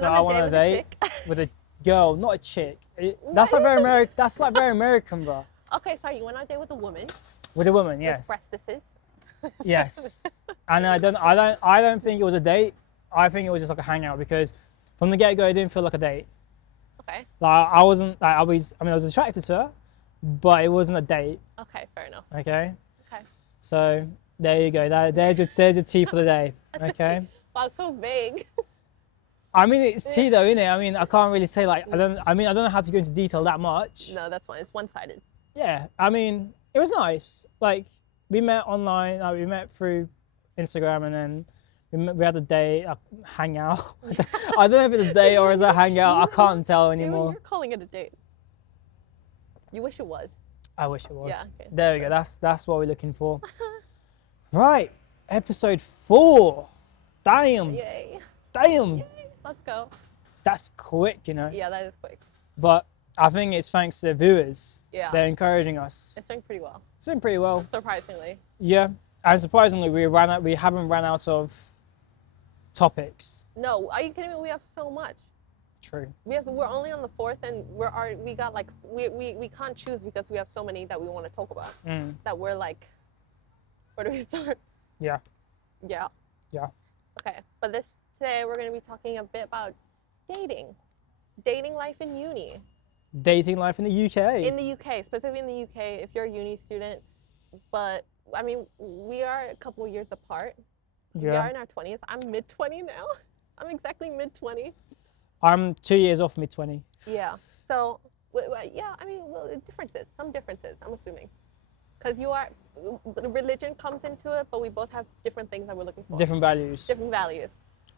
went So on I a went date on a with a date chick. with a girl, not a chick. That's like very American. That's like very American, bro. Okay, sorry, you went on a date with a woman. With a woman, With yes. breastises. Yes. And I don't think it was a date. I think it was just like a hangout because from the get-go it didn't feel like a date. Okay. Like I wasn't like I was attracted to her, but it wasn't a date. Okay, fair enough. Okay. Okay. So there you go. There's your tea for the day. Okay. Wow, so vague. I mean it's tea though, innit? I mean I can't really say like I don't know how to go into detail that much. No, that's fine. It's one-sided. Yeah. I mean it was nice. Like we met online. We met through Instagram and then we had a day, a hangout. I don't know if it's a date or it's a hangout. I can't tell anymore. You're calling it a date. You wish it was. I wish it was. Yeah, okay. There we go. That's what we're looking for. Right. Episode 4. Damn. Yay. Damn. Yay. Let's go. That's quick, you know. Yeah, that is quick. But I think it's thanks to the viewers. Yeah. They're encouraging us. It's doing pretty well. It's doing pretty well. Surprisingly. Yeah. And surprisingly, we haven't ran out of topics. No, are you kidding me? We have so much. True. We're only on the 4th, and we got like we can't choose because we have so many that we want to talk about. That we're like, where do we start? Yeah. Yeah. Yeah. Okay, but today we're going to be talking a bit about dating life in uni. Dating life in the UK. In the UK, specifically in the UK, if you're a uni student. But I mean, we are a couple years apart. Yeah. We are in our 20s. I'm mid-20 now. I'm exactly mid-20. I'm 2 years off mid-20. Yeah. So, yeah, I mean, well, some differences, I'm assuming. Because religion comes into it, but we both have different things that we're looking for. Different values. Different values.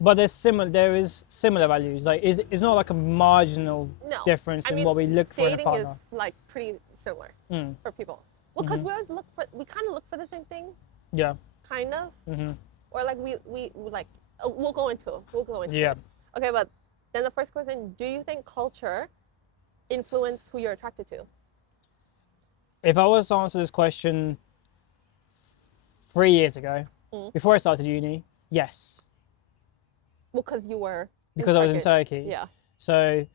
But there is similar values. Like, it's not like a marginal difference in what we look for in a partner. Dating is like pretty similar for people. Well, because we kind of look for the same thing. Yeah. Kind of. Or like we like, we'll go into it. Yeah. Okay, but then the first question, do you think culture influence who you're attracted to? If I was to answer this question 3 years ago, before I started uni, yes. Well, because you were... Because I was in Turkey. Yeah. So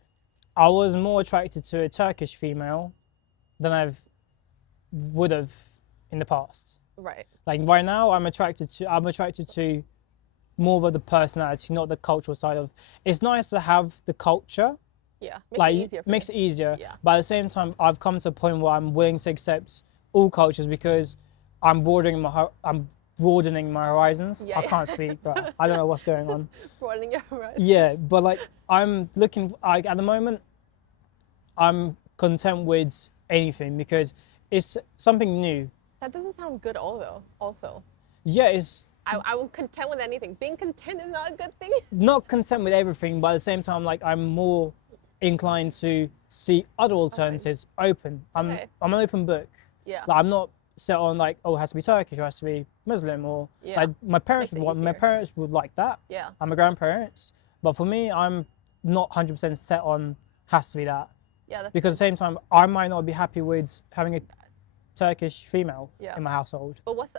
I was more attracted to a Turkish female than would have in the past. Right. Like right now, I'm attracted to more of the personality, not the cultural side of. It's nice to have the culture. Yeah. Makes it easier. Yeah. But at the same time, I've come to a point where I'm willing to accept all cultures because I'm broadening my horizons. Yeah, I can't speak, but I don't know what's going on. Broadening your horizons. Yeah, but like I'm looking. Like at the moment, I'm content with anything because it's something new. That doesn't sound good, also. Yeah, it's. I'm content with anything. Being content is not a good thing. Not content with everything, but at the same time, like I'm more inclined to see other alternatives open. I'm an open book. Yeah. Like, I'm not set on like, oh, it has to be Turkish, or it has to be Muslim, or like my parents would like that. Yeah. And my grandparents, but for me, I'm not 100% set on has to be that. Yeah. That's because at the same time, I might not be happy with having a Turkish female in my household. But what's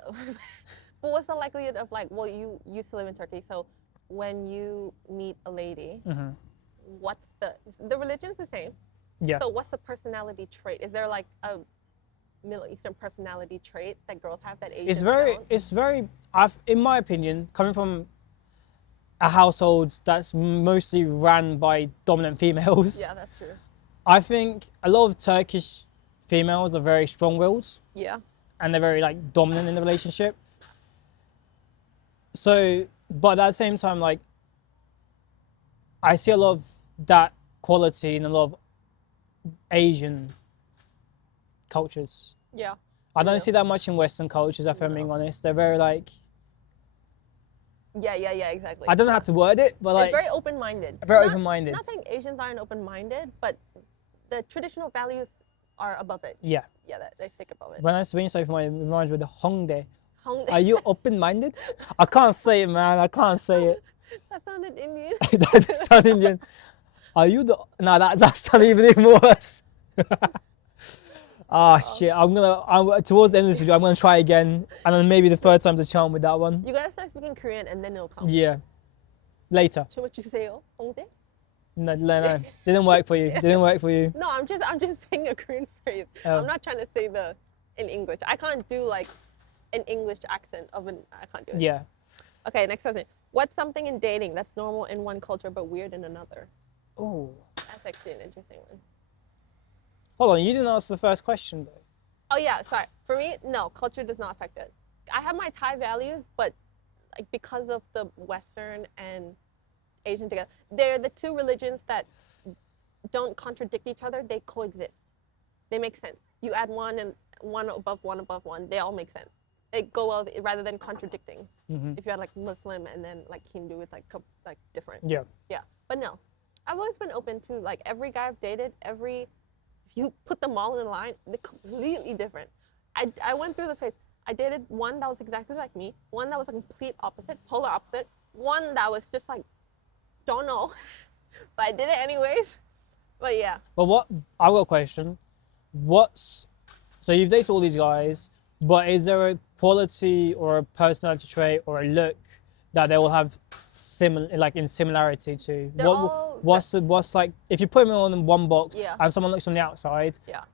the likelihood of like, well, you used to live in Turkey, so when you meet a lady, what's the religion is the same. Yeah. So what's the personality trait? Is there like a Middle Eastern personality trait that girls have that Asians don't? It's very, in my opinion, coming from a household that's mostly ran by dominant females. Yeah, that's true. I think a lot of Turkish females are very strong-willed. Yeah. And they're very like dominant in the relationship. So, but at the same time, like, I see a lot of that quality in a lot of Asian cultures. Yeah. I don't see that much in Western cultures, if I'm being honest. They're very like... Yeah, exactly. I don't know how to word it, but like... They're very open-minded. Very open-minded. Not saying Asians aren't open-minded, but the traditional values are above it. Yeah. Yeah, they stick above it. When I say open-minded, it reminds me of the Hongdae. Hongdae. Are you open-minded? I can't say it, man. I can't say it. That sounded Indian. That sounded Indian. Are you the... No, that sounded even worse. Shit. Towards the end of this video, I'm gonna try again, and then maybe the third time's a charm with that one. You gotta start speaking Korean, and then it'll come. Yeah. Later. 주무주세요, 홍대? No, no, no. Didn't work for you. Didn't work for you. No, I'm just saying a Korean phrase. Oh. I'm not trying to say in English. I can't do like an English accent I can't do it. Yeah. Okay, next question. What's something in dating that's normal in one culture but weird in another? Oh. That's actually an interesting one. Hold on, you didn't answer the first question though. Oh yeah, sorry. For me, no, culture does not affect it. I have my Thai values, but like because of the Western and Asian together, they're the two religions that don't contradict each other. They coexist. They make sense. You add one and one above one, they all make sense. They go well rather than contradicting. Mm-hmm. If you had like Muslim and then like Hindu, it's like different. Yeah. Yeah, but no, I've always been open to like every guy I've dated. If you put them all in a line, they're completely different. I went through the phase. I dated one that was exactly like me, one that was a complete opposite, polar opposite, one that was just like, don't know, but I did it anyways. But yeah. But I've got a question. So you've dated all these guys, but is there a quality or a personality trait or a look that they will have similarity to? They're all What's like, if you put them all in one box Yeah. and someone looks from the outside, Yeah.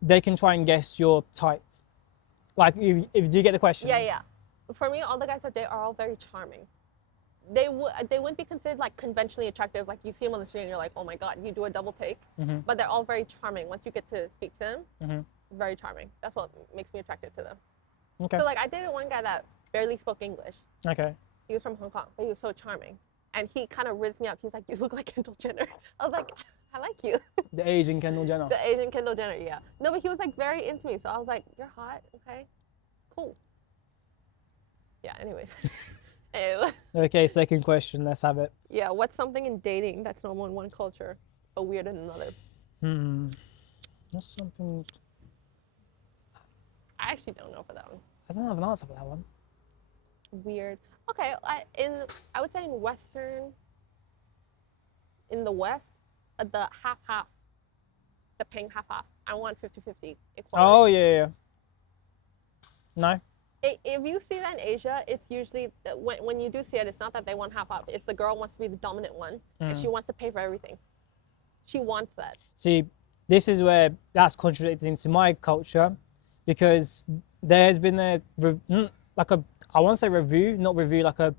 they can try and guess your type. Like, if do you get the question? Yeah. For me, all the guys I date are all very charming. They wouldn't be considered like conventionally attractive. Like you see them on the street and you're like, oh my god, you do a double take. Mm-hmm. But they're all very charming. Once you get to speak to them, Mm-hmm. very charming. That's what makes me attracted to them. Okay. So like I dated one guy that barely spoke English. Okay. He was from Hong Kong, but he was so charming. And he kind of rizzed me up. He was like, you look like Kendall Jenner. I was like, I like you. The Asian Kendall Jenner. The Asian Kendall Jenner, yeah. No, but he was like very into me. So I was like, you're hot, okay, cool. Yeah, anyways. Anyway. Okay, second question. Let's have it. Yeah, what's something in dating that's normal in one culture, but weird in another? What's something? I actually don't know for that one. I don't have an answer for that one. Weird. Okay, I would say in the West, the half-half, the paying half-half. I want 50-50 equality. Oh yeah. No. If you see that in Asia, it's usually when you do see it, it's not that they want half-half. It's the girl wants to be the dominant one, and she wants to pay for everything. She wants that. See, this is where that's contradicting to my culture, because there has been I want to say review, not review, like a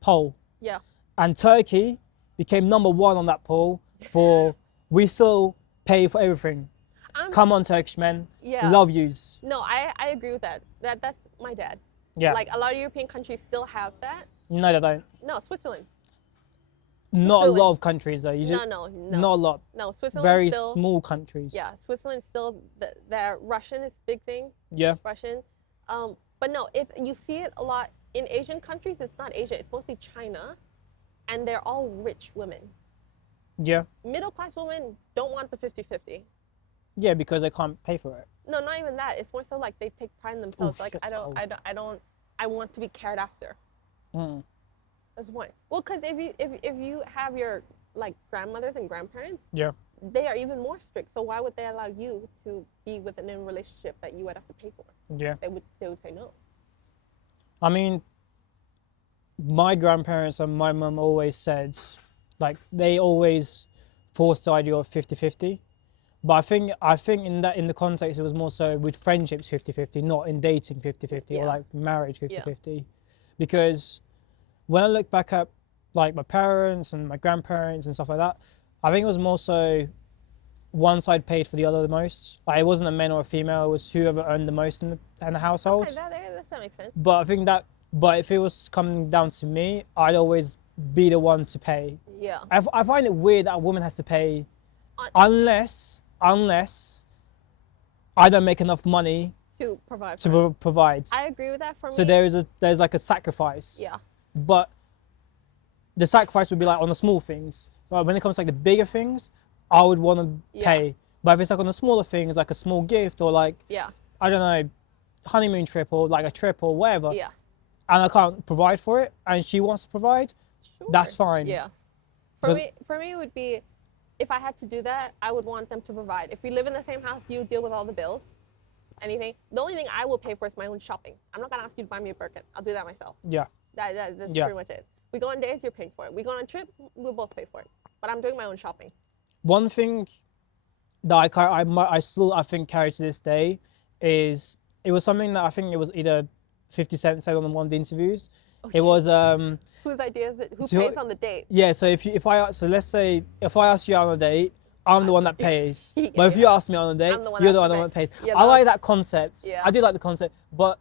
poll. Yeah. And Turkey became number one on that poll for we still pay for everything. Come on, Turkish men. Yeah. Love yous. No, I agree with that. That's my dad. Yeah. Like a lot of European countries still have that. No, they don't. No, Switzerland. Not a lot of countries though. No. Not a lot. No, Switzerland. Very still, small countries. Yeah, Switzerland still their Russian is a big thing. Yeah. Russian, but no, you see it a lot in Asian countries. It's not Asia. It's mostly China, and they're all rich women. Yeah. Middle class women don't want the 50-50. Yeah, because they can't pay for it. No, not even that. It's more so like they take pride in themselves. Oof, like that's I want to be cared after. That's one. Well, because if you have your like grandmothers and grandparents, Yeah. they are even more strict. So why would they allow you to be within a relationship that you would have to pay for? Yeah. They would say no. I mean, my grandparents and my mum always said, like, they always forced the idea of 50-50. But I think in the context, it was more so with friendships 50-50, not in dating 50-50 or like marriage 50-50. Because when I look back at like my parents and my grandparents and stuff like that, I think it was more so one side paid for the other the most. Like, it wasn't a man or a female, it was whoever earned the most in the household. Okay, that makes sense. But I think but if it was coming down to me, I'd always be the one to pay. Yeah. I find it weird that a woman has to pay unless I don't make enough money To provide. to provide. I agree with that. For me. So there's like a sacrifice. Yeah. But the sacrifice would be like on the small things. But when it comes to like the bigger things, I would want to pay. But if it's like on the smaller things, like a small gift or like I don't know, honeymoon trip or like a trip or whatever. Yeah. And I can't provide for it, and she wants to provide, that's fine. Yeah. For me, it would be, if I had to do that, I would want them to provide. If we live in the same house, you deal with all the bills, anything. The only thing I will pay for is my own shopping. I'm not gonna ask you to buy me a Birkin. I'll do that myself. Yeah. That's pretty much it. We go on dates, you're paying for it. We go on a trip, we'll both pay for it. But I'm doing my own shopping. One thing that I still think carry to this day is it was something that I think it was either 50 Cent said on one of the interviews. Okay. It was Whose idea is it? Who So- pays on the date? yeah. So let's say if I ask you out on a date, I'm the one that pays. Yeah, But if yeah. you ask me on a date, I'm the one you're the that one has to that pays. Yeah, I that- like that concept. Yeah. I do like the concept, but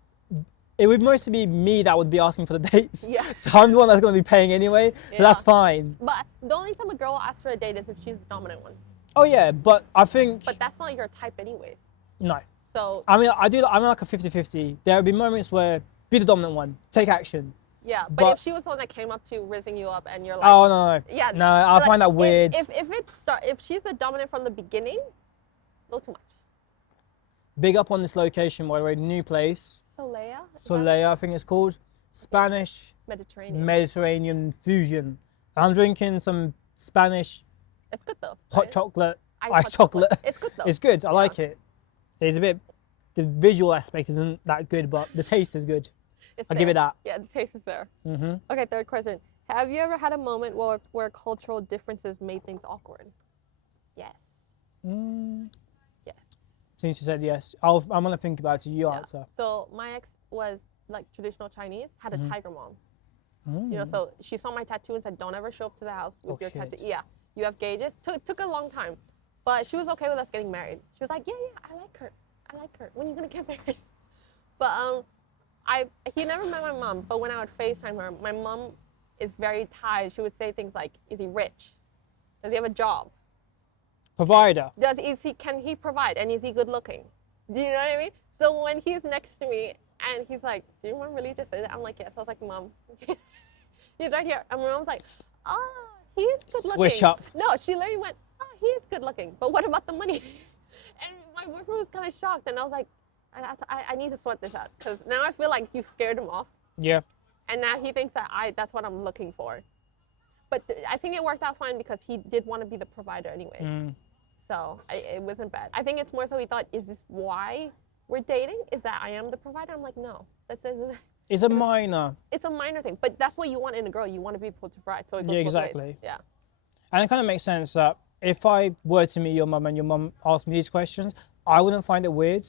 it would mostly be me that would be asking for the dates. Yeah. So I'm the one that's going to be paying anyway. So that's Yeah. fine. But the only time a girl will ask for a date is if she's the dominant one. Oh yeah, but I think But that's not your type anyways. no. So I mean, I'm like a 50-50. There will be moments where be the dominant one, take action. yeah, but But- if she was the one that came up to rizzing you up and you're like, Oh no, no. yeah, No, I like, find that weird. If she's the dominant from the beginning, a little too much. Big up on this location, by the way, new place, Solea? Is that Solea, I think it's called. Spanish Mediterranean. Mediterranean fusion. I'm drinking some Spanish It's good though. hot right? chocolate, Iced iced hot chocolate. It's good though. It's good. I like it. It's a bit. The visual aspect isn't that good, but the taste is good. It's I'll give it there. that. Yeah, the taste is there. Mhm. Okay, third question. Have you ever had a moment where cultural differences made things awkward? Yes. Mm, Yes. since you said yes, I'm gonna think about it. You Yeah. answer. So my ex was like traditional Chinese, had a tiger mom. You know, Mm. so she saw my tattoo and said, "Don't ever show up to the house with Oh, your shit. tattoo." Yeah, you have gauges. Took a long time, but she was okay with us getting married. She was like, "Yeah, yeah, I like her. I like her. When are you gonna get married?" But he never met my mom. But when I would FaceTime her, my mom is very Thai. She would say things like, "Is he rich? Does he have a job? Provider. Can he provide? And is he good looking?" Do you know what I mean? So when he's next to me and he's like, "Do your mom really just say that?" I'm like, "Yes." I was like, "Mom." He's right here. And my mom's like, "Oh, he is good looking." Swish up. No, she literally went, "Oh, he is good looking. But what about the money?" And my boyfriend was kind of shocked. And I was like, I need to sort this out. Because now I feel like you've scared him off. Yeah. And now he thinks that that's what I'm looking for. But I think it worked out fine because he did want to be the provider anyways. Mm. So it wasn't bad. I think it's more so he thought, is this why we're dating? Is that I am the provider? I'm like, no. It's a minor. It's a minor thing. But that's what you want in a girl. You want to be able to provide. So it goes Yeah, both ways. exactly. Yeah. And it kind of makes sense that if I were to meet your mum and your mum asked me these questions, I wouldn't find it weird.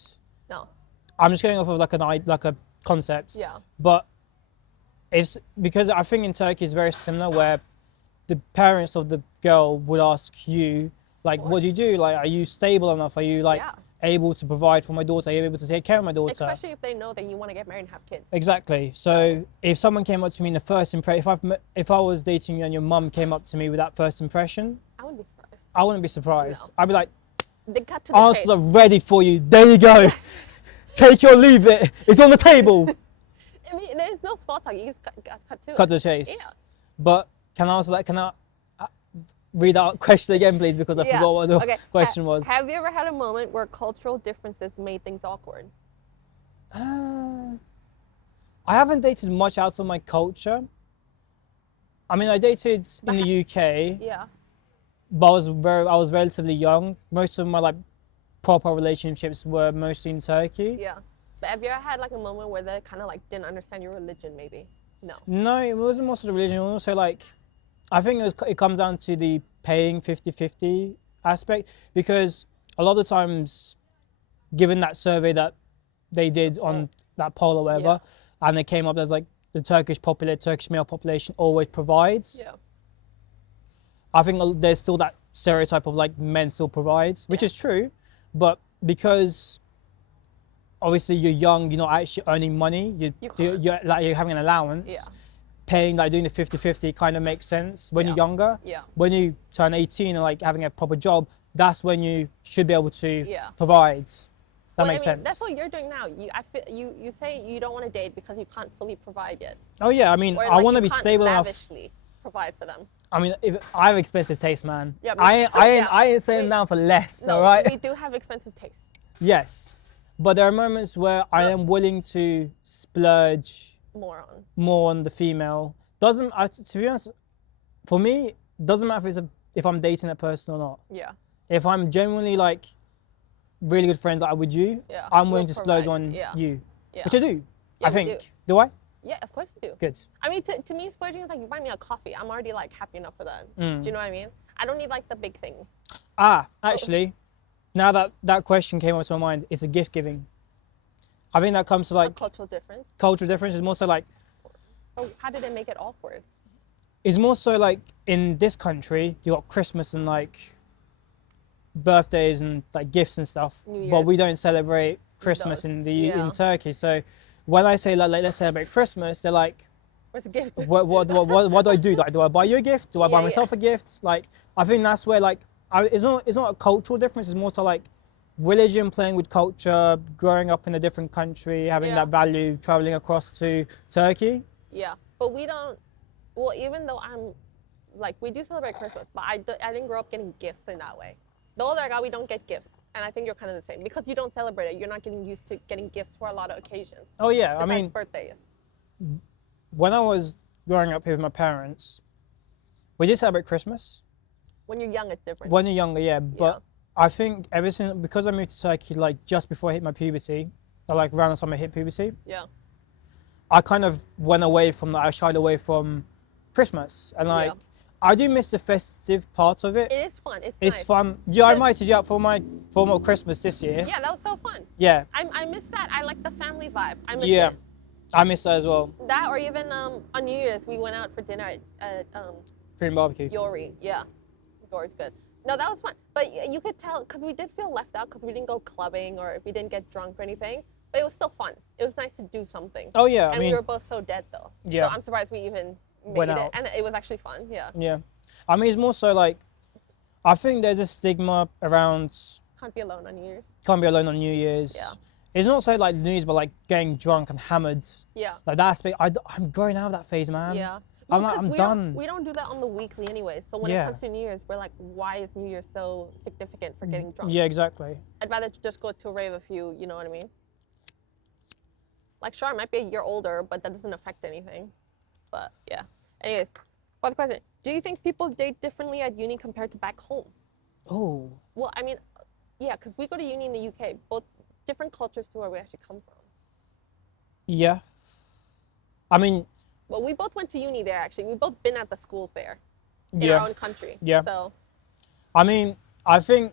No. I'm just going off of like a concept. Yeah. But it's because I think in Turkey it's very similar where the parents of the girl would ask you, like, what do you do? Like, are you stable enough? Are you like Yeah. able to provide for my daughter? Are you able to take care of my daughter? Especially if they know that you want to get married and have kids. Exactly. So if someone came up to me in the first impression, if I was dating you and your mum came up to me with that first impression, I wouldn't be surprised. I wouldn't be surprised. No. I'd be like, They cut to the answers chase. are ready for you. There you go. Take it or leave it. It's on the table. I mean, there's no small talk. You just cut to Cut it. to the chase. Yeah. But can I answer that? Can I read that question again, please? Because I Yeah. forgot what the Okay. question was. Have you ever had a moment where cultural differences made things awkward? I haven't dated much outside of my culture. I mean, I dated in the UK, Yeah. but I was relatively young. Most of my like proper relationships were mostly in Turkey. Yeah. But have you ever had like a moment where they kind of like didn't understand your religion maybe? No. No, it wasn't also the religion. It was also like, I think it comes down to the paying 50-50 aspect, because a lot of the times, given that survey that they did on that poll or whatever, and they came up as like the Turkish male population always provides. Yeah. I think there's still that stereotype of like men still provides, which Yeah. is true, but because obviously you're young, you're not actually earning money, you're having an allowance. Yeah. Paying, like doing the 50-50 kind of makes sense when you're Yeah. younger. Yeah. When you turn 18 and like having a proper job, that's when you should be able to Yeah. provide. That Well, makes I mean, sense. That's what you're doing now. You say you don't want to date because you can't fully provide yet. Oh yeah, I mean, Or I like, want to you be can't stable enough. lavishly provide for them. I mean, if I have expensive taste, man. Yeah, I ain't saying We- down for less, No, all right? we do have expensive taste. Yes, but there are moments where I am willing to splurge more on the female. To be honest, for me, doesn't matter if I'm dating that person or not. Yeah. If I'm genuinely like really good friends like with you, Yeah. I'm willing We'll to splurge provide. on Yeah. you, Yeah. which I do. Yeah, I we think. do. Do I? Yeah, of course you do. Good. I mean, to me, splurging is like you buy me a coffee. I'm already like happy enough for that. Mm. Do you know what I mean? I don't need like the big thing. Actually, now that question came up to my mind, it's a gift giving. I think that comes to like A cultural difference. cultural difference. Is more so like, Oh, how did it make it awkward? it's more so like in this country you got Christmas and like birthdays and like gifts and stuff, New but Year's. we don't celebrate Christmas don't. in the Yeah. in Turkey. So when I say like let's celebrate Christmas, they're like, Where's the gift? what do I do? Like, do I buy you a gift? Do I buy Yeah, myself a gift? Like, I think that's where like it's not a cultural difference. It's more to like religion playing with culture, growing up in a different country, having Yeah. that value, traveling across to Turkey. Yeah, but we don't. Well, even though I'm, like, we do celebrate Christmas, but I didn't grow up getting gifts in that way. The older I got, we don't get gifts, and I think you're kind of the same because you don't celebrate it. You're not getting used to getting gifts for a lot of occasions. Oh yeah, I Besides mean, birthdays. when I was growing up here with my parents, we did celebrate Christmas. When you're young, it's different. When you're younger, yeah, but I think ever since, because I moved to Turkey like just before I hit my puberty, or like around the time I hit puberty, Yeah. I kind of went away from that. I shied away from Christmas, and like I do miss the festive part of it. It is fun. It's It's nice. fun. Yeah, I Because- invited you out for my Christmas this year. Yeah, that was so fun. Yeah, I miss that. I like the family vibe. I miss yeah, it. I miss that as well. That or even on New Year's we went out for dinner at Food and barbecue. Yori. Yeah, Yori's good. No, that was fun. But you could tell because we did feel left out because we didn't go clubbing or we didn't get drunk or anything. But it was still fun. It was nice to do something. Oh yeah, And I mean, we were both so dead though. Yeah. So I'm surprised we even made Went it. out. And it was actually fun. Yeah. yeah. I mean, it's more so like, I think there's a stigma around Can't be alone on New Year's. can't be alone on New Year's. Yeah. It's not so like New Year's, but like getting drunk and hammered. Yeah. Like that aspect, I'm growing out of that phase, man. Yeah. I'm like, 'cause I'm we done. We don't do that on the weekly anyway. So when Yeah. it comes to New Year's, we're like, why is New Year's so significant for getting drunk? Yeah, exactly. I'd rather just go to a rave if you know what I mean? Like, sure, I might be a year older, but that doesn't affect anything. But yeah. Anyways, fourth question. Do you think people date differently at uni compared to back home? Oh. Well, I mean, yeah, because we go to uni in the UK, both different cultures to where we actually come from. Yeah. I mean, Well, we both went to uni there, actually. We've both been at the schools there in yeah. our own country. Yeah. So, I mean, I think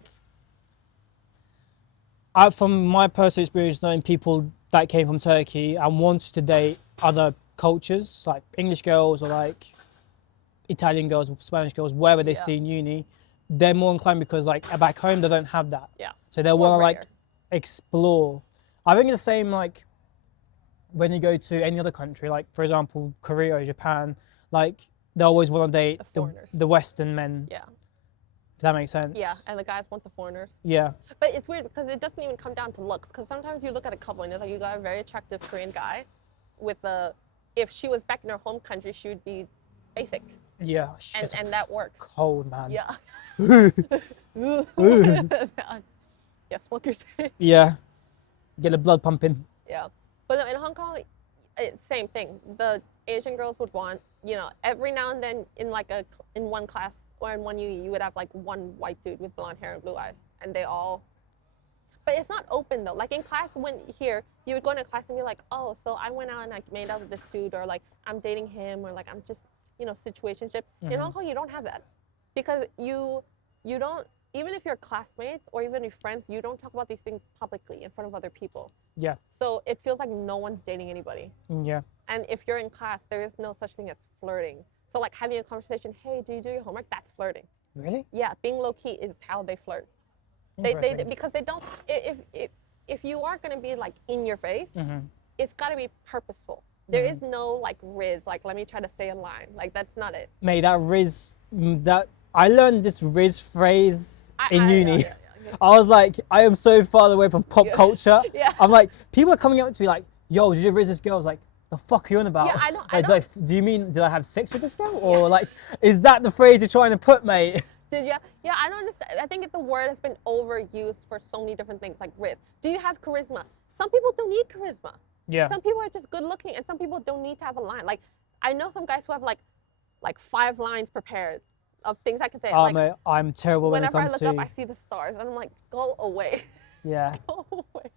from my personal experience knowing people that came from Turkey and wanted to date other cultures, like English girls or like Italian girls or Spanish girls, wherever they Yeah. see in uni, they're more inclined because like back home they don't have that. yeah. So they More want to like rare. explore. I think it's the same like when you go to any other country, like for example, Korea or Japan, like they always want to date The foreigners. the Western men, Yeah. if that makes sense. Yeah. And the guys want the foreigners. Yeah. But it's weird because it doesn't even come down to looks. Because sometimes you look at a couple and it's like you got a very attractive Korean guy with a, if she was back in her home country, she would be basic. Yeah. Shit. And that works. Cold, man. Yeah. Yeah, smokers. Yeah. Get the blood pumping. Yeah. But no, in Hong Kong, it's same thing. The Asian girls would want, you know, every now and then in like in one class or in one uni, you would have like one white dude with blonde hair and blue eyes, and they all. But it's not open though. Like in class, when here you would go into class and be like, oh, so I went out and I made out with this dude, or like I'm dating him, or like I'm just, you know, situationship. In Hong Kong, you don't have that, because you don't. Even if you're classmates or even your friends, you don't talk about these things publicly in front of other people. Yeah. So it feels like no one's dating anybody. Yeah. And if you're in class, there is no such thing as flirting. So like having a conversation, hey, do you do your homework? That's flirting. Really? Yeah, being low key is how they flirt. Interesting. Because they don't. If you are gonna be like in your face, it's gotta be purposeful. There is no like riz, like let me try to say a line. Like that's not it. Mate, that Riz, that I learned this Riz phrase in uni. Yeah. I was like, I am so far away from pop culture. Yeah. I'm like, people are coming up to me like, yo, did you Riz this girl? I was like, the fuck are you on about? Yeah, I know- I Like, don't- do you mean, did I have sex with this girl? Or like, is that the phrase you're trying to put, mate? Did you? Yeah, I don't understand. I think the word has been overused for so many different things, like riz. Do you have charisma? Some people don't need charisma. Yeah. Some people are just good looking, and some people don't need to have a line. Like, I know some guys who have like 5 lines prepared of things I can say. Oh, like, mate, I'm terrible when it whenever I comes look to. up, I see the stars, and I'm like, go away. Yeah. Go away.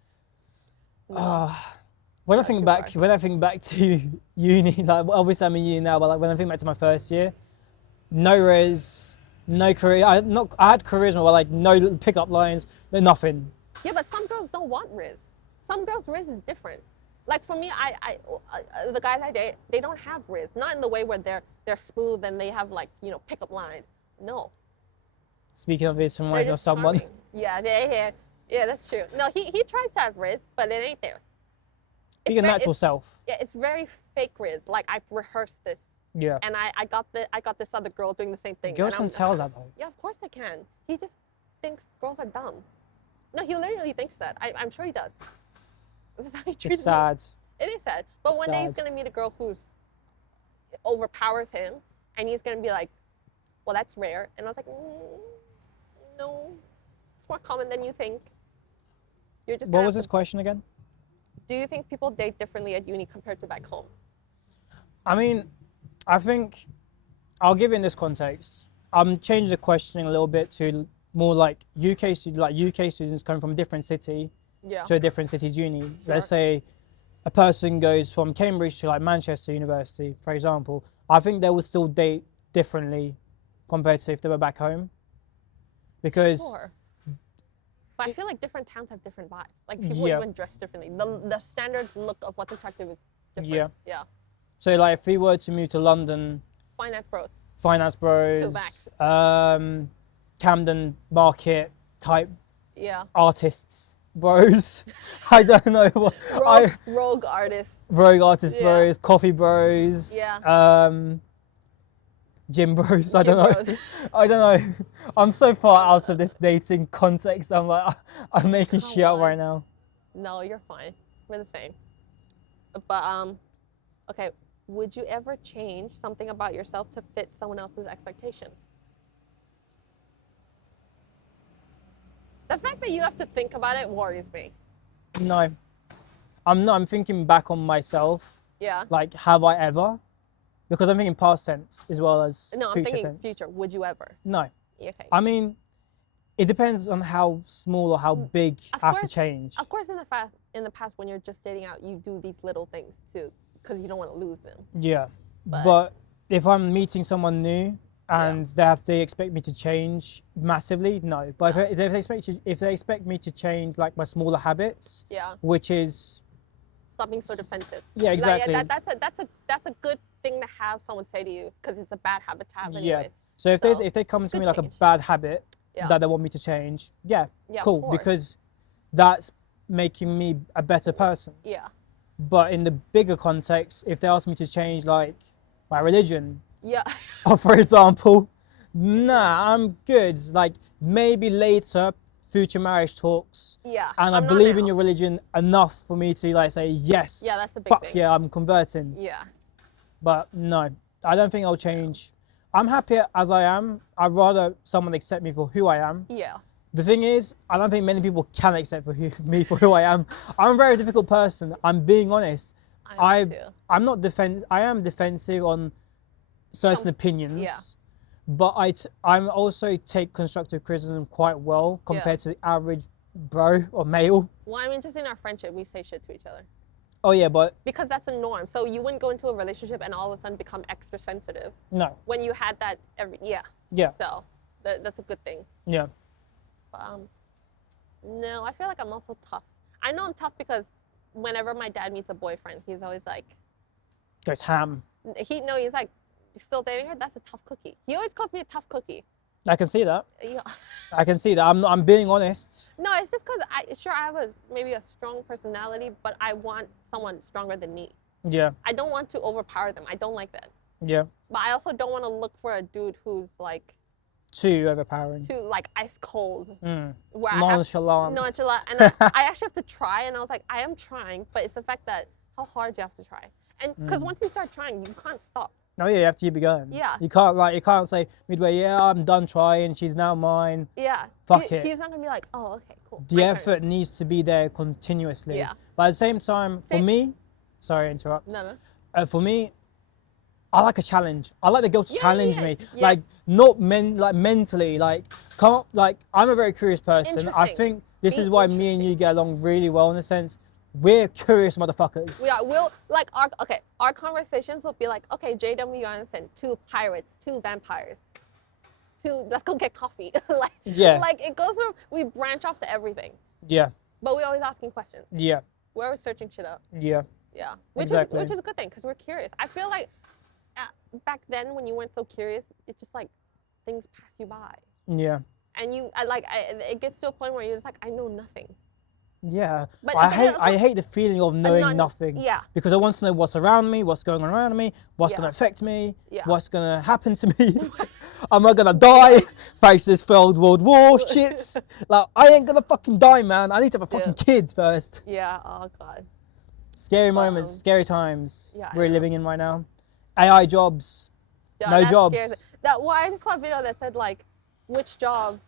No. Ah, When I Not think too back, far. when I think back to uni, like obviously I'm in uni now, but like when I think back to my first year, no res, no career. I had charisma, but like no pickup lines, no nothing. Yeah, but some girls don't want Riz. Some girls Riz is different. Like for me, the guys I date, they don't have Riz. Not in the way where they're smooth and they have like pickup lines. No, Speaking of this, they're reminds me of just someone. charming. Yeah, that's true. No, he tries to have Riz, but it ain't there. Be your natural it's, self. yeah, it's very fake Riz. Like I've rehearsed this, Yeah. and I got this other girl doing the same thing. Girls and can tell that though. Yeah, of course they can. He just thinks girls are dumb. No, he literally thinks that. I'm sure he does. This is how he treats It's sad. me. It is sad. But It's one day he's sad. gonna meet a girl who's overpowers him, and he's gonna be like, "Well, that's rare." And I was like, "No, it's more common than you think." You're just. What gonna was have this question again? Do you think people date differently at uni compared to back home? I mean, I think I'll give it in this context. I'm changing the questioning a little bit to more like UK students coming from a different city Yeah. to a different city's uni. Sure. Let's say a person goes from Cambridge to like Manchester University, for example. I think they would still date differently compared to if they were back home. Because Sure. But I feel like different towns have different vibes. Like people Yeah. even dress differently. The standard look of what's attractive is different. Yeah. Yeah. so like if we were to move to London, Finance bros. Finance Bros, Camden Market type Yeah. artists bros. I don't know what Rogue artists. rogue artist Yeah. bros, coffee bros, Yeah. gym bros. I don't know. Bros. I don't know. I'm so far out of this dating context. I'm like, I'm making Come shit up on. right now. No, you're fine. We're the same. But okay. Would you ever change something about yourself to fit someone else's expectations? The fact that you have to think about it worries me. No, I'm not. I'm thinking back on myself. Yeah. Like, have I ever? Because I'm thinking past tense as well as No, I'm future thinking tense. future. Would you ever? No, Okay. I mean, it depends on how small or how big Of I have to course- change. Of course, in the past, when you're just dating out, you do these little things too, because you don't want to lose them. Yeah, But- but if I'm meeting someone new and they expect me to change massively, no. But if they expect me to change like my smaller habits, Yeah. which is Stop being so defensive. Yeah, exactly. Like, that's a good thing to have someone say to you, because it's a bad habit to have anyways. yeah. So if So, they come to good me like a change. bad habit Yeah. that they want me to change, yeah, Yeah, of cool, course. because that's making me a better person. Yeah. But in the bigger context, if they ask me to change like my religion, Yeah. or for example, nah, I'm good. Like maybe later, future marriage talks, Yeah. and I I'm not believe in now. your religion enough for me to like say yes. Yeah, that's a big fuck thing. yeah, I'm converting. Yeah. But no, I don't think I'll change. I'm happy as I am. I'd rather someone accept me for who I am. Yeah. The thing is, I don't think many people can accept me for who I am. I'm a very difficult person. I'm being honest. I am too. I'm not I am defensive on certain opinions. yeah. But I'm also take constructive criticism quite well compared to the average bro or male. Well, I mean, just in our friendship, we say shit to each other. Oh yeah, but Because that's the norm. So you wouldn't go into a relationship and all of a sudden become extra sensitive no. when you had that Yeah. So that's a good thing. Yeah. No, I feel like I'm also tough. I know I'm tough because whenever my dad meets a boyfriend, he's always like, Goes ham. he's like, you still dating her? That's a tough cookie. He always calls me a tough cookie. I can see that. Yeah. I can see that. I'm being honest. No, it's just because I have maybe a strong personality, but I want someone stronger than me. Yeah. I don't want to overpower them. I don't like that. Yeah. But I also don't want to look for a dude who's like Too overpowering. too like ice cold. Mm. Where I Nonchalant. have, nonchalant. And I actually have to try, and I was like, I am trying, but it's the fact that how hard you have to try. And because once you start trying, you can't stop. Oh yeah, you have to keep it going. Yeah. You can't say midway, yeah, I'm done trying, she's now mine. Yeah. Fuck it. He's not gonna be like, oh, okay, cool. The my turn. effort needs to be there continuously. Yeah. But at the same time, for me, sorry to interrupt. No. For me, I like a challenge. I like the girl to Yeah, challenge yeah, me. yeah. Like not mentally. Like I'm a very curious person. I Interesting. think this is why me and you get along really well in a sense. we're curious motherfuckers. We'll like our conversations will be like, okay, JW, I understand. 2 pirates, 2 vampires, 2, let's go get coffee. Like it goes from, we branch off to everything. Yeah. But we're always asking questions. Yeah. We're always searching shit up. Yeah. Yeah. Which is a good thing because we're curious. I feel like back then when you weren't so curious, it's just like things pass you by. Yeah. And it gets to a point where you're just like, I know nothing. Yeah. But I hate the feeling of knowing nothing. Yeah. Because I want to know what's around me, what's going on around me, what's going to affect me, what's going to happen to me. Am I going to die? Face this Third World War shit. Like, I ain't going to fucking die, man. I need to have a fucking kid first. Yeah. Oh, God. Scary moments, scary times we're I know. living in right now. AI jobs, Yeah, no that jobs. scares me. I just saw a video that said like, which jobs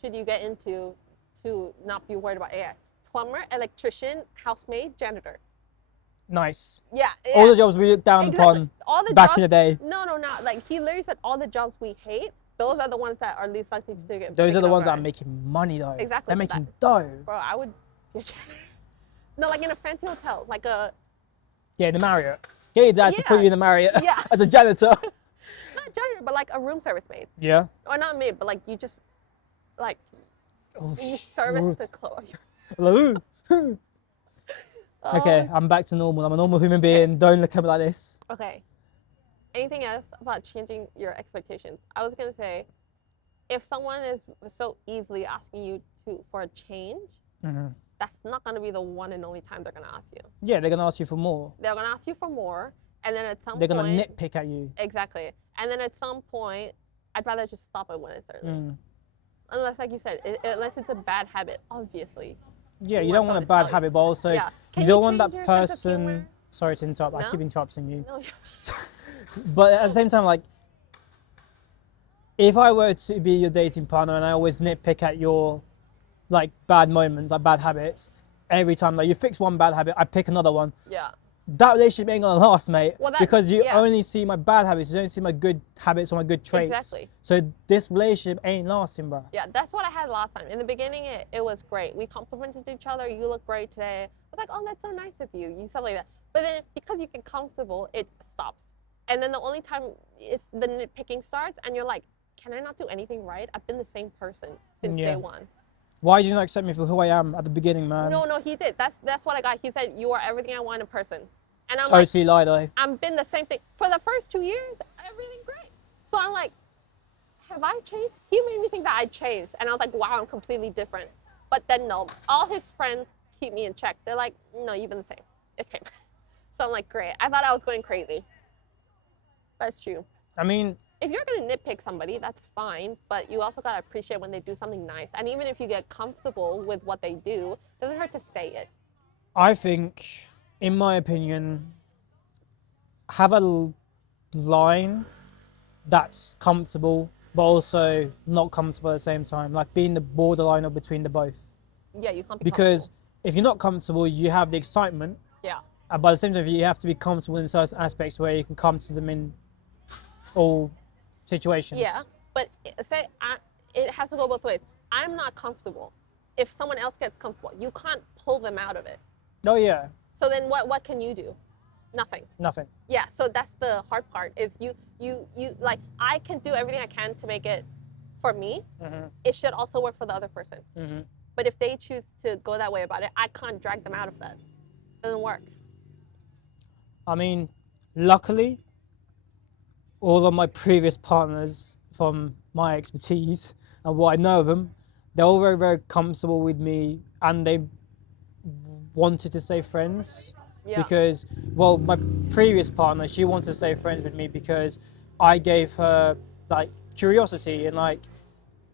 should you get into to not be worried about AI? Plumber, electrician, housemaid, janitor. Nice. Yeah. All the jobs we looked down upon back in the day. No, not like he literally said all the jobs we hate. Those are the ones that are least likely to get. Those are the ones that are over. making money though. Exactly. They're making dough. Bro, I would. No, like in a fancy hotel, like a. Yeah, the Marriott. Get your dad to put you in the Marriott as a janitor. Not janitor, but like a room service maid. Yeah. Or not maid, but like you just, like, you service the clothes. Hello. Okay, I'm back to normal. I'm a normal human being. Don't look at me like this. Okay. Anything else about changing your expectations? I was gonna say, if someone is so easily asking you for a change, that's not gonna be the one and only time they're gonna ask you. Yeah, they're gonna ask you for more. They're gonna ask you for more, and then at some they're point... gonna nitpick at you. Exactly. And then at some point, I'd rather just stop it when it's early. Unless, like you said, unless it's a bad habit, obviously. Yeah, you don't want a bad habit, but also you don't want that person... Sorry to interrupt, I keep interrupting you. No. But at the same time, like, if I were to be your dating partner and I always nitpick at your, like, bad moments, like bad habits, every time, like, you fix one bad habit, I pick another one. Yeah. That relationship ain't gonna last, mate. Well, because you only see my bad habits, you don't see my good habits or my good traits. Exactly. So this relationship ain't lasting, bro. Yeah, that's what I had last time. In the beginning, it was great. We complimented each other. You look great today. I was like, oh, that's so nice of you. You stuff like that. But then because you get comfortable, it stops. And then the only time it's the nitpicking starts, and you're like, can I not do anything right? I've been the same person since day one. Why did you not accept me for who I am at the beginning, man? No, he did. That's what I got. He said, you are everything I want in a person. And I'm totally lie though. I've been the same thing. For the first 2 years, everything great. So I'm like, have I changed? He made me think that I changed. And I was like, wow, I'm completely different. But then no, all his friends keep me in check. They're like, no, you've been the same. Okay. So I'm like, great. I thought I was going crazy. That's true. I mean, if you're going to nitpick somebody, that's fine. But you also got to appreciate when they do something nice. And even if you get comfortable with what they do, it doesn't hurt to say it. I think, in my opinion, have a line that's comfortable, but also not comfortable at the same time. Like being the borderline or between the both. Yeah, you can't be Because if you're not comfortable, you have the excitement. Yeah. But at the same time, you have to be comfortable in certain aspects where you can come to them in all situations. Yeah, but say it has to go both ways. I'm not comfortable. If someone else gets comfortable, you can't pull them out of it. Oh yeah. So then what can you do? Nothing. Nothing. Yeah, so that's the hard part is you like, I can do everything I can to make it for me. It should also work for the other person. But if they choose to go that way about it, I can't drag them out of that. It doesn't work. I mean, luckily, all of my previous partners, from my expertise and what I know of them, they're all very, very comfortable with me, and they wanted to stay friends. Yeah. Because, well, my previous partner, she wanted to stay friends with me because I gave her, like, curiosity and, like...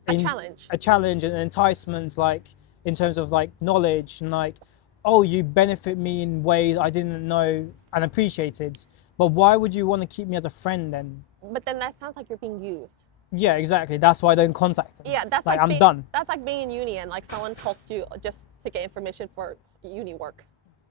A challenge. A challenge and enticement, like, in terms of, like, knowledge and, like, oh, you benefit me in ways I didn't know and appreciated. But why would you want to keep me as a friend then? But then that sounds like you're being used. Yeah, exactly. That's why I don't contact them. Yeah, that's like I'm done. That's like being in uni and like someone talks to you just to get information for uni work.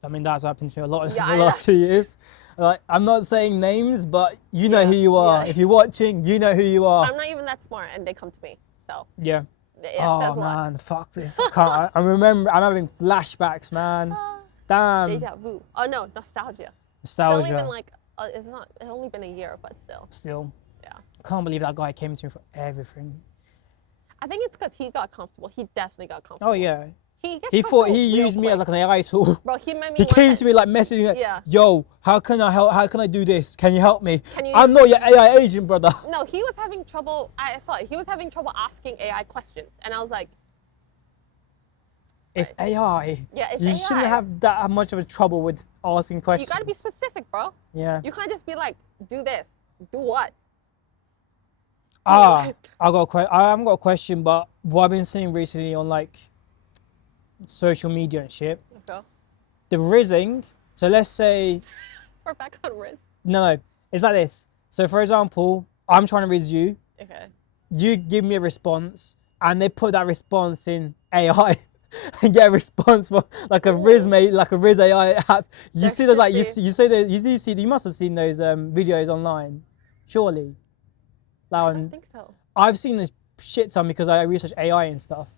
I mean, that's happened to me a lot in Yeah, the last 2 years. Like, I'm not saying names, but you know who you are. Yeah. If you're watching, you know who you are. I'm not even that smart, and they come to me. So yeah, Yeah, it says Oh a lot. man, fuck this. I can't. I remember. I'm having flashbacks, man. Damn. Deja vu. Oh no, nostalgia. It's Nostalgia. only been like, it's not. It's only been a year, but still. Still. Yeah. Can't believe that guy came to me for everything. I think it's because he got comfortable. He definitely got comfortable. Oh yeah. He gets He thought comfortable he real used me as quick. like an AI tool. Bro, he met me. He one came time- to me like messaging like, Yeah. yo, how can I help? How can I do this? Can you help me? Can you I'm use- not your AI agent, brother. No, he was having trouble. I saw it. He was having trouble asking AI questions, and I was like, It's AI. yeah, it's You AI. shouldn't have that much of a trouble with asking questions. You gotta be specific, bro. Yeah. You can't just be like, do this. Do what? I haven't got a question, but what I've been seeing recently on like social media and shit, Okay. the rizzing. So let's say, We're back on risk. no, it's like this. So for example, I'm trying to rizz you. Okay. You give me a response, and they put that response in AI. And get a response for like a Riz mate, like a Riz AI app. You There see that, like should you say that you must have seen those videos online, surely. Like I on, don't think so. I've seen this shit ton because I research AI and stuff,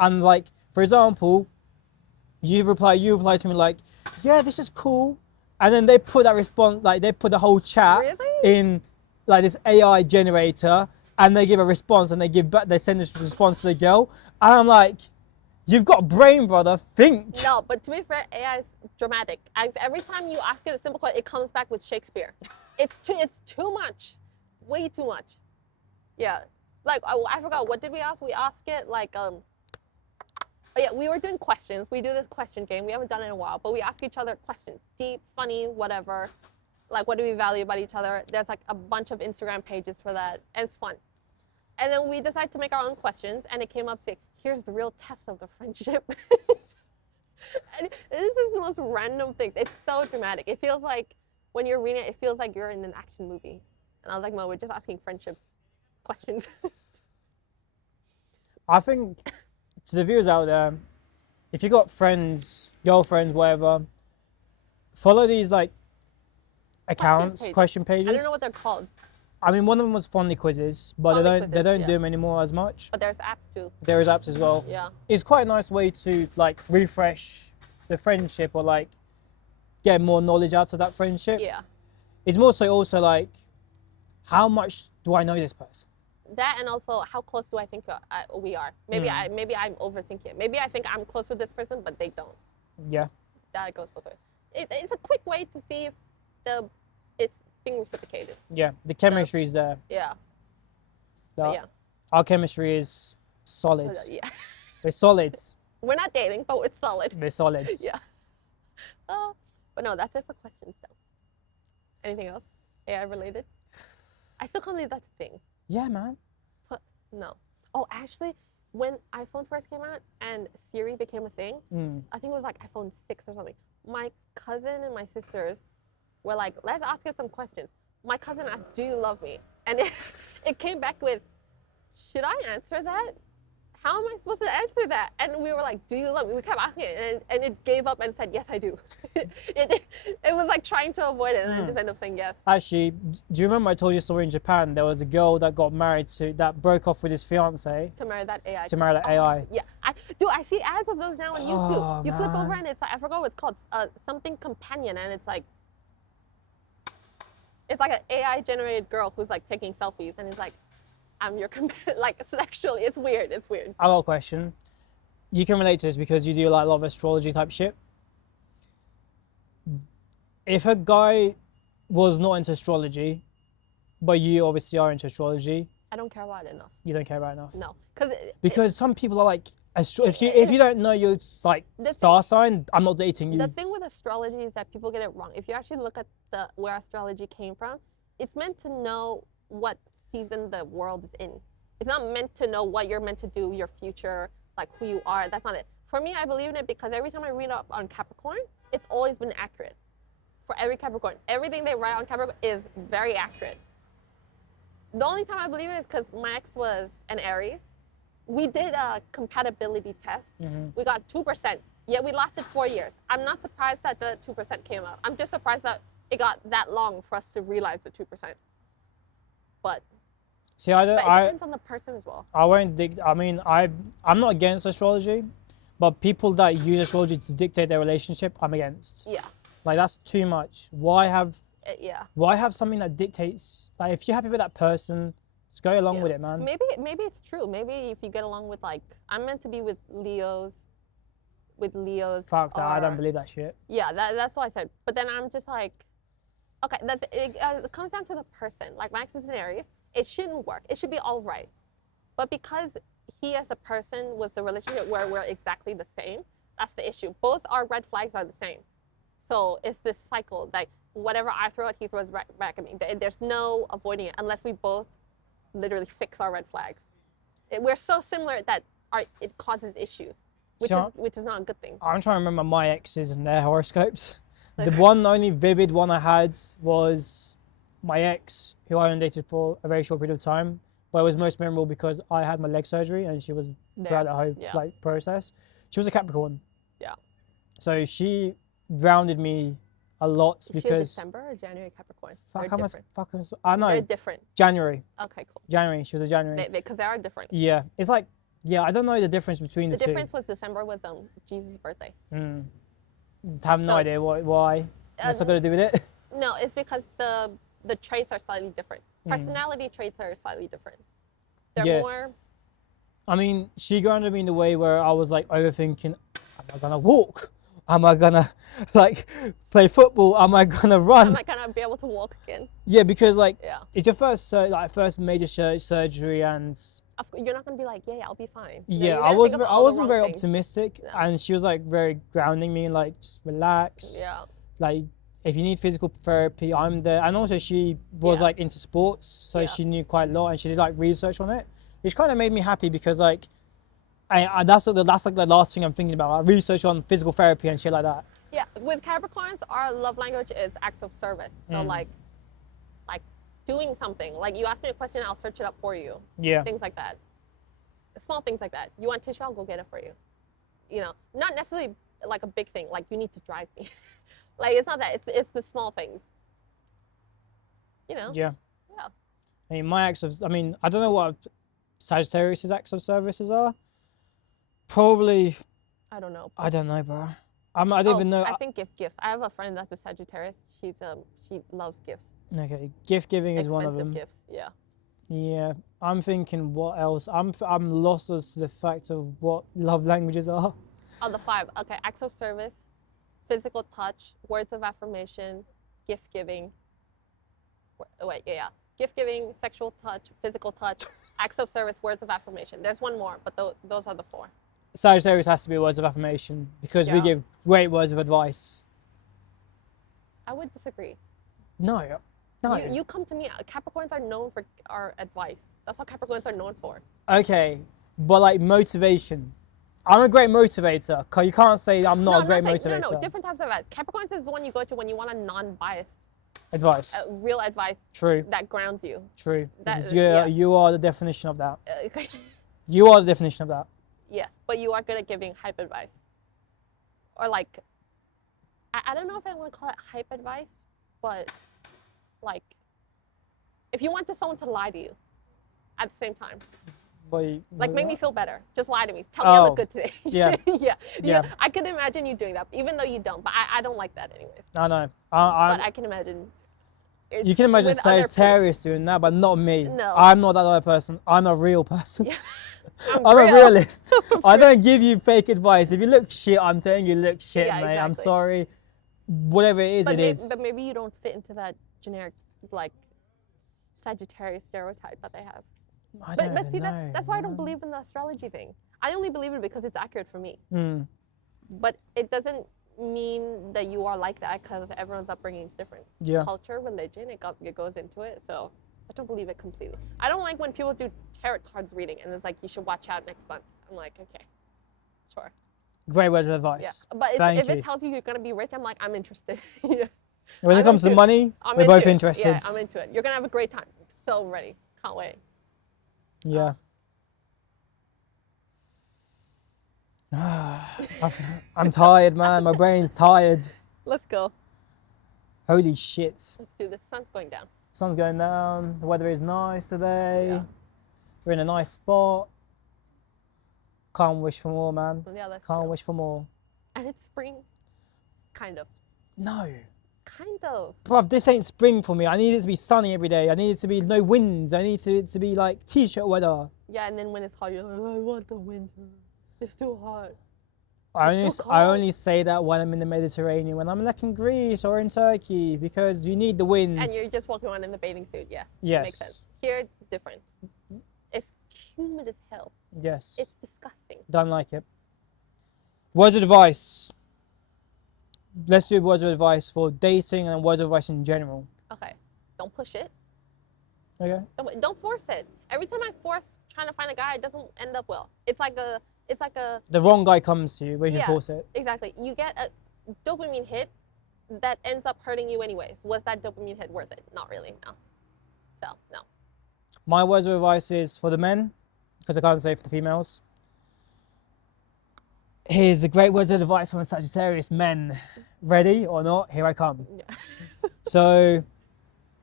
and like for example, you reply to me like, yeah, this is cool, and then they put that response, like they put the whole chat Really? in like this AI generator, and they give a response, and they send this response to the girl, and I'm like, you've got a brain, brother. Think. No, but to be fair, AI is dramatic. Every time you ask it a simple question, it comes back with Shakespeare. It's too much, way too much. Yeah, like I forgot, what did we ask? We asked it like oh yeah, we were doing questions. We do this question game. We haven't done it in a while, but we ask each other questions, deep, funny, whatever. Like, what do we value about each other? There's like a bunch of Instagram pages for that, and it's fun. And then we decided to make our own questions, and it came up saying, here's the real test of the friendship. And this is the most random things. It's so dramatic. It feels like, when you're reading it, it feels like you're in an action movie. And I was like, Mo, we're just asking friendship questions. I think to the viewers out there, if you got friends, girlfriends, whatever, follow these like accounts, pages. question pages. I don't know what they're called, I mean, one of them was Fondly Quizzes, but Fondly they Quizzes, don't yeah. do them anymore as much. but there's apps too. There is apps as well. Yeah. It's quite a nice way to like refresh the friendship or like get more knowledge out of that friendship. Yeah. It's more so also like, how much do I know this person? That, and also, how close do I think we are? Maybe I'm overthinking it. Maybe I think I'm close with this person, but they don't. Yeah. That goes both ways. It's a quick way to see if it's being reciprocated. Yeah. The chemistry is there. Yeah. The- But yeah. Our chemistry is solid. Yeah. We're solid. We're not dating, but it's solid. We're solid. Yeah. But no, that's it for questions. So, anything else AI related? I still can't believe that's a thing. Yeah, man. No. Oh, actually, when iPhone first came out and Siri became a thing, I think it was like iPhone 6 or something. My cousin and my sisters were like, let's ask it some questions. My cousin asked, do you love me? And it came back with, should I answer that? How am I supposed to answer that? And we were like, do you love me? We kept asking it, and it gave up and said, yes, I do. it was like trying to avoid it, and I just ended up saying yes. Actually, do you remember I told you a story in Japan? There was a girl that got married that broke off with his fiance To marry that AI. to marry that AI. Yeah, I see ads of those now on YouTube. Oh, You flip over man. and it's like, I forgot what it's called, something companion, and it's like an AI generated girl who's like taking selfies, and it's like, I'm your like sexually. It's weird. It's weird. I got a question. You can relate to this because you do like a lot of astrology type shit. If a guy was not into astrology, but you obviously are into astrology, I don't care about it enough. you don't care about it enough. No, Because some people are like, if you don't know your like star sign, I'm not dating you. the thing with astrology is that people get it wrong. If you actually look at where astrology came from, it's meant to know what season the world is in. It's not meant to know what you're meant to do, your future, like who you are. That's not it. For me, I believe in it because every time I read up on Capricorn, it's always been accurate. For every Capricorn, everything they write on Capricorn is very accurate. The only time I believe it is because my ex was an Aries. We did a compatibility test. We got 2%, yet we lasted 4 years. I'm not surprised that the 2% came out. I'm just surprised that it got that long for us to realize the 2%. But See, I don't. But it depends on the person as well. I won't dig. I mean, I'm not against astrology, but people that use astrology to dictate their relationship, I'm against. Yeah. Like that's too much. Why have Yeah. Why have something that dictates? Like if you're happy with that person, just go along Yeah. with it, man. Maybe it's true. Maybe if you get along with like I'm meant to be with Leos. Fuck that. I don't believe that shit. Yeah, that's what I said. But then I'm just like, okay, it comes down to the person. Like Max is an Aries. It shouldn't work. It should be all right. But because he as a person was the relationship where we're exactly the same, that's the issue. Both our red flags are the same. So it's this cycle. Like whatever I throw at, he throws back at me. There's no avoiding it unless we both literally fix our red flags. We're so similar that it causes issues, which is not a good thing. I'm trying to remember my exes and their horoscopes. The only vivid one I had was my ex, who I only dated for a very short period of time, but it was most memorable because I had my leg surgery and she was throughout the whole like process. She was a Capricorn. Yeah. So she grounded me a lot because. Is she a December or January Capricorn? I know. They're different. January. Okay, cool. January. She was a January. Because they are different. Yeah, it's like I don't know the difference between the two. The difference was December was Jesus' birthday. Have no idea why. What's that got to do with it? No, it's because the traits are slightly different. Personality traits are slightly different. They're more. I mean, she grounded me in the way where I was like overthinking, am I gonna walk? Am I gonna like play football? Am I gonna run? Am I gonna be able to walk again? Yeah, because like it's your first major surgery, and you're not gonna be like, yeah, I'll be fine. Yeah, I wasn't very optimistic, and she was like very grounding me, like just relax. Yeah. Like if you need physical therapy, I'm there. And also she was like into sports, so she knew quite a lot, and she did like research on it, which kind of made me happy because like, that's like the last thing I'm thinking about, like research on physical therapy and shit like that. Yeah, with Capricorns, our love language is acts of service. So like doing something. Like you ask me a question, I'll search it up for you. Yeah. Things like that. Small things like that. You want tissue, I'll go get it for you. You know, not necessarily like a big thing. Like you need to drive me. Like it's not that. It's the small things. You know. Yeah. Yeah. I mean, I don't know what Sagittarius' acts of services are. Probably. I don't know. I don't know, bro. I don't even know. I think gifts. I have a friend that's a Sagittarius. She loves gifts. Okay, gift giving is one of them. Gifts, yeah. Yeah, I'm thinking what else. I'm lost as to the fact of what love languages are. Oh, the 5. Okay, acts of service, physical touch, words of affirmation, gift giving. Gift giving, sexual touch, physical touch, acts of service, words of affirmation. There's one more, but those are the 4. Sagittarius has to be words of affirmation because we give great words of advice. I would disagree. No. You come to me. Capricorns are known for our advice. That's what Capricorns are known for. Okay, but like motivation. I'm a great motivator. You can't say I'm not a great motivator. No, different types of advice. Capricorns is the one you go to when you want a non-biased advice. Real advice. True. That grounds you. True. You are the definition of that. You are the definition of that. Yes, but you are good at giving hype advice. Or like, I don't know if I want to call it hype advice, but like, if you want someone to lie to you at the same time, like make me feel better, just lie to me. Tell me I look good today. Yeah. Yeah. I could imagine you doing that, even though you don't. But I don't like that anyways. I know. But I can imagine. You can imagine Sagittarius doing that, but not me. No. I'm not that other person. I'm a real person. Yeah. I'm a realist. I don't give you fake advice. If you look shit, I'm telling you look shit, mate. Exactly. I'm sorry. Whatever it is, it is. But maybe you don't fit into that generic, like, Sagittarius stereotype that they have. But see, that's why I don't believe in the astrology thing. I only believe it because it's accurate for me. But it doesn't mean that you are like that because everyone's upbringing is different. Yeah. Culture, religion, it goes into it. So I don't believe it completely. I don't like when people do tarot cards reading and it's like, you should watch out next month. I'm like, okay, sure. Great words of advice. Yeah. But if it tells you you're going to be rich, I'm like, I'm interested. Yeah. When it comes to money, we're both interested. Yeah, I'm into it. You're going to have a great time. So ready. Can't wait. Yeah. I'm tired, man. My brain's tired. Let's go. Holy shit. Let's do this. Sun's going down. Sun's going down. The weather is nice today. Yeah. We're in a nice spot. Can't wish for more, man. Yeah, that's Can't true. wish for more. And it's spring. Kind of. No. Kind of. Bruv, this ain't spring for me. I need it to be sunny every day. I need it to be no winds. I need it to be like t-shirt weather. Yeah, and then when it's hot, you're like, I want the winter. It's too hot. I It's too I cold. only say that when I'm in the Mediterranean, when I'm like in Greece or in Turkey, because you need the wind. And you're just walking around in the bathing suit. Yes. Yes. Makes sense. Here, different. It's humid as hell. Yes. It's disgusting. Don't like it. Words of advice. Let's do words of advice for dating and words of advice in general. Okay. Don't push it. Okay. Don't force it. Every time I force trying to find a guy, it doesn't end up well. It's like a The wrong guy comes to you where you Yeah. force it. exactly. You get a dopamine hit that ends up hurting you anyways. Was that dopamine hit worth it? Not really. No. So no. My words of advice is for the men, because I can't say for the females. Here's a great words of advice from Sagittarius men. Ready or not? Here I come. Yeah. So,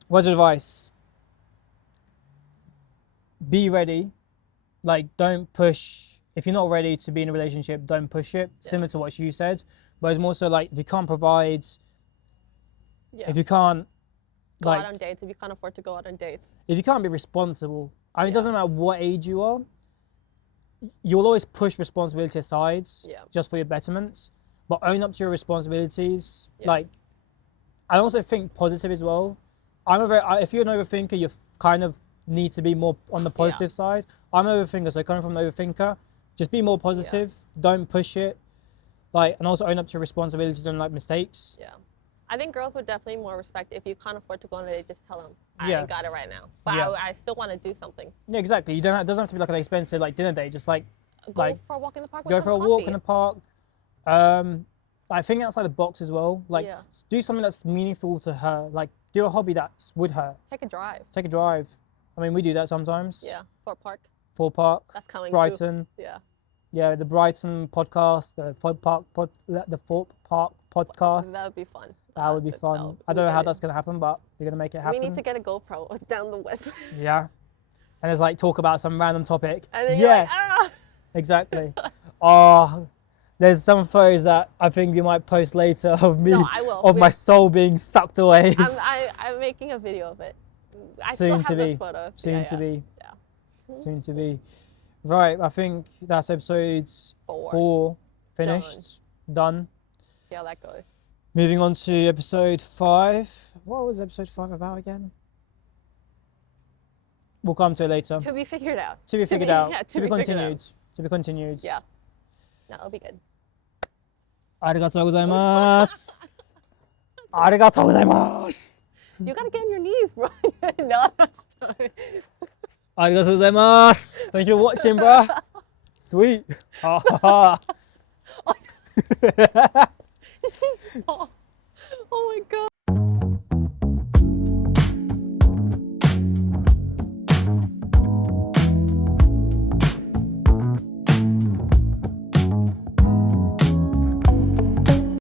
words of advice. Be ready. Like, don't push. If you're not ready to be in a relationship, don't push it. Yeah. Similar to what you said. But it's more so like, if you can't provide, Yeah. if you can't, Go like, out on dates if you can't afford to go out on dates. if you can't be responsible, I mean, it Yeah. doesn't matter what age you are, you'll always push responsibility aside Yeah. just for your betterment, but own up to your responsibilities. Yeah. Like, I also think positive as well. If you're an overthinker, you kind of need to be more on the positive side. I'm an overthinker, so coming from an overthinker, just be more positive. Don't push it. Like, and also own up to your responsibilities and like mistakes. Yeah. I think girls would definitely more respect if you can't afford to go on a date, just tell them, I Yeah. ain't got it right now. But Yeah. I still want to do something. Yeah, exactly. You don't. It doesn't have to be like an expensive like dinner date. Just like Go Like, for a walk in the park. go with for a some walk coffee. in the park. I think outside the box as well. Like, Yeah. do something that's meaningful to her. Like, do a hobby that's with her. Take a drive. Take a drive. I mean, we do that sometimes. Yeah. For a park. Thorpe Park, That's coming. Brighton. Too. Yeah. Yeah, the Brighton podcast, the Thorpe Park podcast. That would be fun. That would be fun. I don't know how that's gonna happen, but we're gonna make it happen. We need to get a GoPro down the west. Yeah. And it's like talk about some random topic. And then Yeah. you're like, ah. Exactly. Oh, there's some photos that I think you might post later of me, No, I will. of my soul being sucked away. I'm making a video of it. I Soon still to have be. those photos. Soon Yeah, to yeah. be. Yeah. Soon to be. Right, I think that's episode 4 finished. Done. See how that goes. Moving on to episode 5. What was episode 5 about again? We'll come to it later. To be figured out. To be figured out. Yeah, To be figured out. continued. To be continued. Yeah. No, it'll be good. ありがとうございます。ありがとうございます。 You gotta get on your knees, bro. No, that's fine. ありがとうございます。Thank you for watching, bro. Sweet. Ha ha ha. Oh my god.